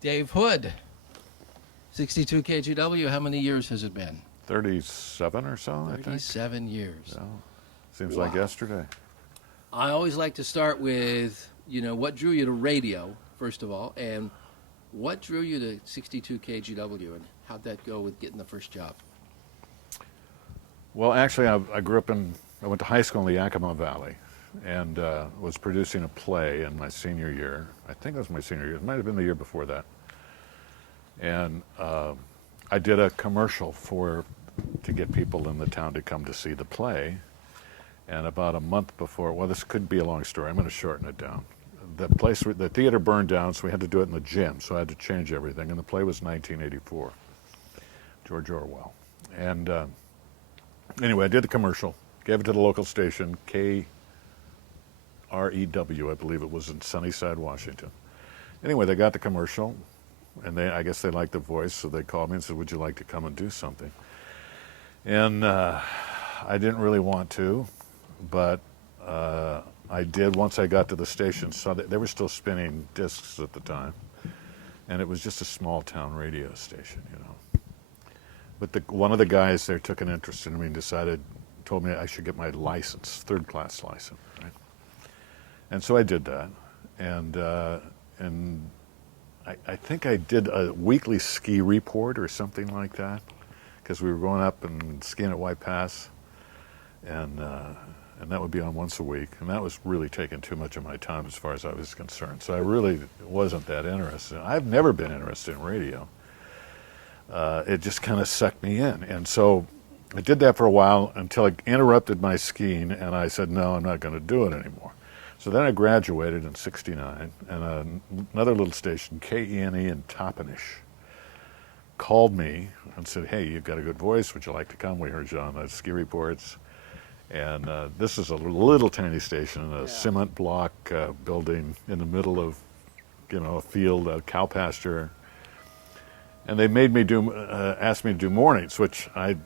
Dave Hood, 62 KGW. How many years has it been? 37 or so, I think. 37 years. Yeah. Seems like yesterday. I always like to start with, what drew you to radio, first of all, and what drew you to 62 KGW, and how'd that go with getting the first job? Well, actually, I went to high school in the Yakima Valley and was producing a play in my senior year. I think it was my senior year. It might have been the year before that. And I did a commercial to get people in the town to come to see the play. And about a month before, well, this could be a long story. I'm going to shorten it down. The theater burned down, so we had to do it in the gym. So I had to change everything. And the play was 1984, George Orwell. And anyway, I did the commercial, gave it to the local station, KREW, I believe it was in Sunnyside, Washington. Anyway, they got the commercial, and I guess they liked the voice, so they called me and said, would you like to come and do something? And I didn't really want to, but I did once I got to the station. So they were still spinning discs at the time, and it was just a small town radio station, But one of the guys there took an interest in me and told me I should get my license, third-class license, right? And so I did that, and I think I did a weekly ski report or something like that, because we were going up and skiing at White Pass, and that would be on once a week, and that was really taking too much of my time as far as I was concerned. So I really wasn't that interested. I've never been interested in radio. It just kind of sucked me in. And so I did that for a while until it interrupted my skiing, and I said, no, I'm not going to do it anymore. So then I graduated in '69, and another little station, KENE in Toppenish, called me and said, hey, you've got a good voice. Would you like to come? We heard you on the ski reports. And this is a little tiny station, a cement block building in the middle of, a field, a cow pasture. And they made me asked me to do mornings, which I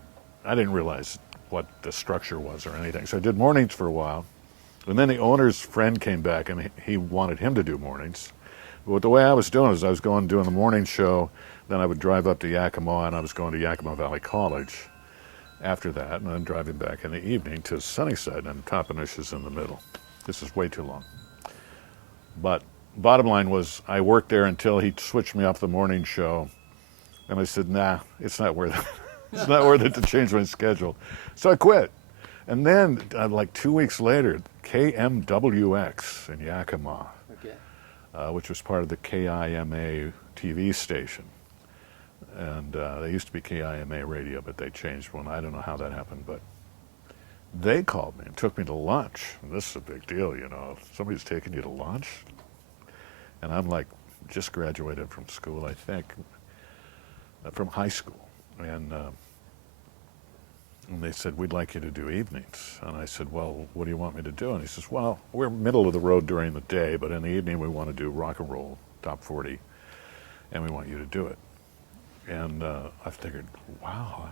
didn't realize what the structure was or anything. So I did mornings for a while. And then the owner's friend came back and he wanted him to do mornings. But the way I was doing is I was doing the morning show, then I would drive up to Yakima, and I was going to Yakima Valley College after that, and then driving back in the evening to Sunnyside, and Toppenish is in the middle. This is way too long. But bottom line was I worked there until he switched me off the morning show. And I said, nah, it's not worth it. It's not worth it to change my schedule. So I quit. And then, like 2 weeks later, KMWX in Yakima, which was part of the KIMA TV station. And they used to be KIMA radio, but they changed one. I don't know how that happened, but they called me and took me to lunch. And this is a big deal, Somebody's taking you to lunch. And I'm like, just graduated from school, I think. From high school, and they said, we'd like you to do evenings. And I said, well, what do you want me to do? And he says, well, we're middle of the road during the day, but in the evening we want to do rock and roll, top 40, and we want you to do it. And I figured, wow,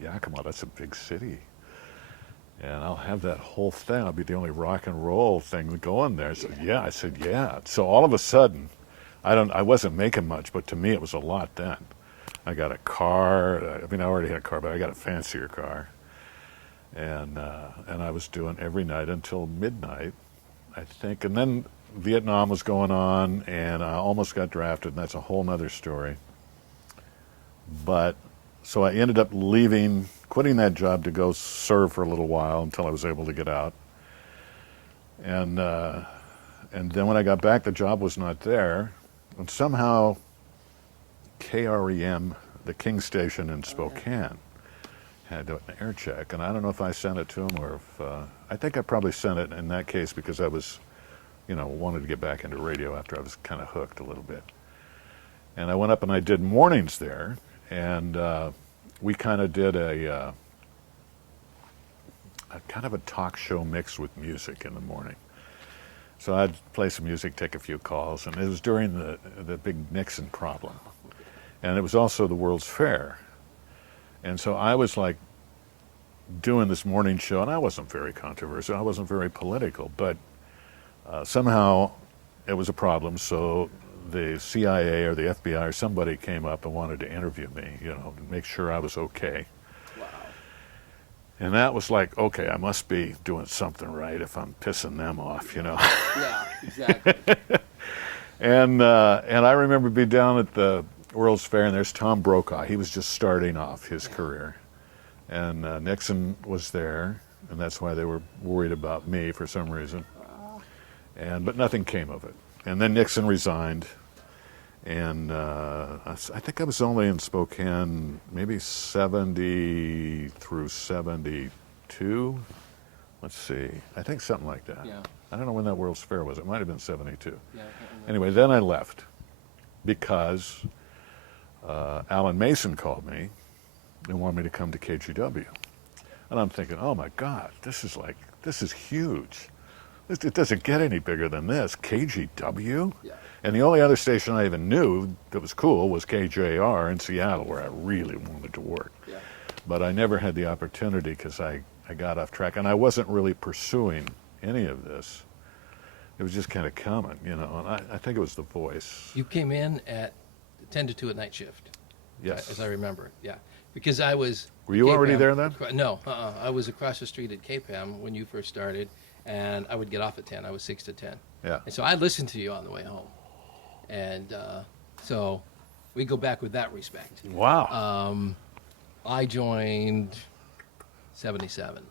Yakima, that's a big city. And I'll have that whole thing. I'll be the only rock and roll thing going there. So yeah, I said, yeah. So all of a sudden, I wasn't making much, but to me it was a lot then. I got a car. I already had a car, but I got a fancier car. And I was doing every night until midnight, I think. And then Vietnam was going on, and I almost got drafted, and that's a whole nother story. But so I ended up quitting that job to go serve for a little while until I was able to get out. And then when I got back, the job was not there, and somehow KREM, the King Station in Spokane, had an air check, and I don't know if I sent it to him or if I think I probably sent it in that case because I was, wanted to get back into radio after I was kind of hooked a little bit. And I went up and I did mornings there, and we kind of did a kind of a talk show mixed with music in the morning. So I'd play some music, take a few calls, and it was during the big Nixon problem. And it was also the World's Fair. And so I was like doing this morning show, and I wasn't very controversial, I wasn't very political, but somehow it was a problem. So the CIA or the FBI or somebody came up and wanted to interview me, to make sure I was okay. Wow. And that was like, okay, I must be doing something right if I'm pissing them off. Yeah, exactly. And I remember being down at the World's Fair, and there's Tom Brokaw. He was just starting off his career. And Nixon was there, and that's why they were worried about me for some reason. But nothing came of it. And then Nixon resigned, and I think I was only in Spokane maybe 70 through 72. Let's see. I think something like that. Yeah. I don't know when that World's Fair was. It might have been 72. Yeah, I can't remember. Anyway, then I left because Alan Mason called me and wanted me to come to KGW. And I'm thinking, oh my God, this is huge. It doesn't get any bigger than this. KGW? Yeah. And the only other station I even knew that was cool was KJR in Seattle, where I really wanted to work. Yeah. But I never had the opportunity because I got off track. And I wasn't really pursuing any of this. It was just kind of coming, and I think it was The Voice. You came in at 10 to 2 at night shift. Yes. As I remember, yeah. Because I was... Were you already there then? No, I was across the street at KPAM when you first started, and I would get off at 10. I was 6 to 10. Yeah. And so I listened to you on the way home. And so we go back with that respect. Wow. I joined 77.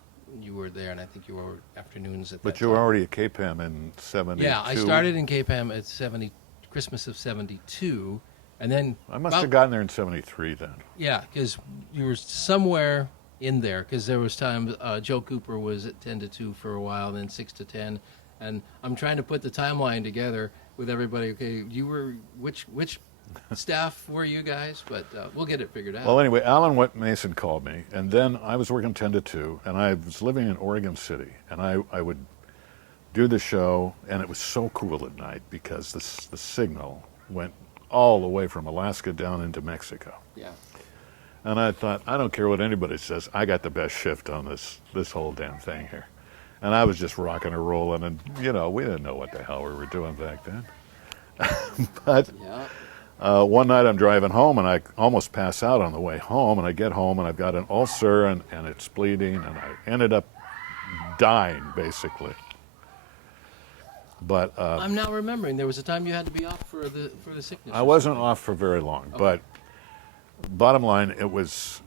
You were there, and I think you were afternoons at that But you were time. already at KPAM in 72. Yeah, I started in KPAM at Christmas of 72, and then... I must have gotten there in 73 then. Yeah, because you were somewhere in there, because there was times Joe Cooper was at 10 to 2 for a while, and then 6 to 10, and I'm trying to put the timeline together with everybody. Okay, you were, which staff were you guys? But we'll get it figured out. Well, anyway, Alan Mason called me, and then I was working 10 to 2, and I was living in Oregon City, and I would do the show, and it was so cool at night because the signal went all the way from Alaska down into Mexico. Yeah. And I thought, I don't care what anybody says, I got the best shift on this whole damn thing here. And I was just rocking and rolling, and, we didn't know what the hell we were doing back then. But... Yeah. One night I'm driving home, and I almost pass out on the way home, and I get home, and I've got an ulcer, and it's bleeding, and I ended up dying, basically. But I'm now remembering there was a time you had to be off for the sickness. I wasn't off for very long. Okay. But bottom line, there was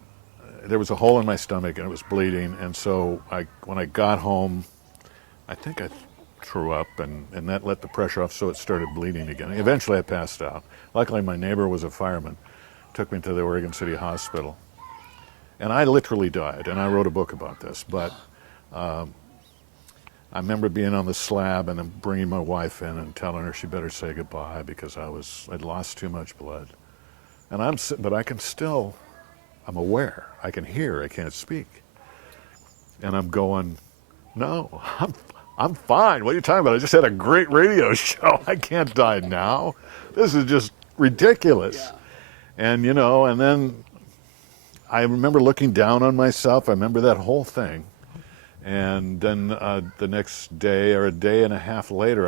a hole in my stomach, and it was bleeding, and so when I got home, I think I threw up, and that let the pressure off, so it started bleeding again. Eventually I passed out. Luckily my neighbor was a fireman, took me to the Oregon City Hospital, and I literally died, and I wrote a book about this. But I remember being on the slab and then bringing my wife in and telling her she better say goodbye because I'd lost too much blood. And but I'm aware, I can hear, I can't speak. And I'm going, no, I'm fine. What are you talking about? I just had a great radio show. I can't die now. This is just ridiculous. Yeah. And, and then I remember looking down on myself. I remember that whole thing. And then the next day or a day and a half later,